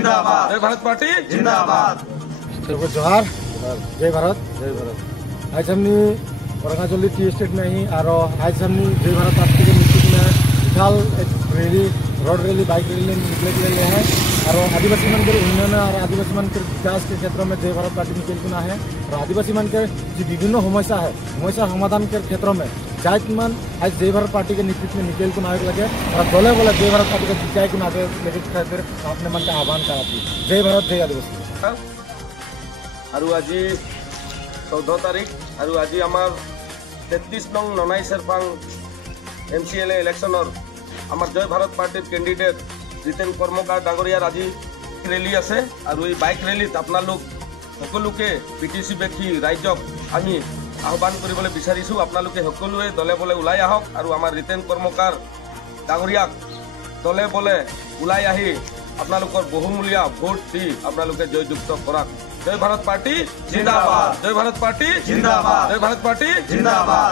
जिंदाबाद जय भारत पार्टी जिंदाबाद जोहार जय भारत आज हमने औरंगाबाद टी स्टेट में ही और आज हमने जय भारत पार्टी के नेतृत्व में विशाल एक rally road rally bike rally निकले के हैं और आदिवासी मन के उन्नयन और आदिवासी मन के विकास के क्षेत्र में जय भारत पार्टी निकल चुना है और आदिवासी मन के जो विभिन्न समस्या है समस्या समाधान के क्षेत्रों में जात मन आज जय भारत पार्टी के नेतृत्व में निकल को आगे लगे और बोले बोले जय भारत पार्टी के जिताई को आगे लेके खातिर अपने मन का आह्वान कराती जय भारत जय आदिवासी और आज 14 तारीख और आज आमार 33 नং ननाई सेरफांग MCLA इलेक्शनर आमार जय भारत पार्टीर कैंडिडेट जितेन कर्मकार डांगरियार आज रैली आछे और ये बाइक रैलीत आपनालोक सकलोके PTC बेखी राइजक आमी आह्वान কৰিবলৈ বিচাৰিছো আপোনালোকে সকলোৱে দলে বলে ওলাই আহক আৰু আমাৰ ৰিতেন কৰ্মকাৰ ডাঙৰীয়াক দলে বলে ওলাই আহি আপোনালোকৰ বহুমূলীয়া ভোট দি আপোনালোকে জয়যুক্ত কৰক জয় ভাৰত পাৰ্টি जिंदाबाद জয় ভাৰত পাৰ্টি जिंदाबाद জয় ভাৰত পাৰ্টি जिंदाबाद।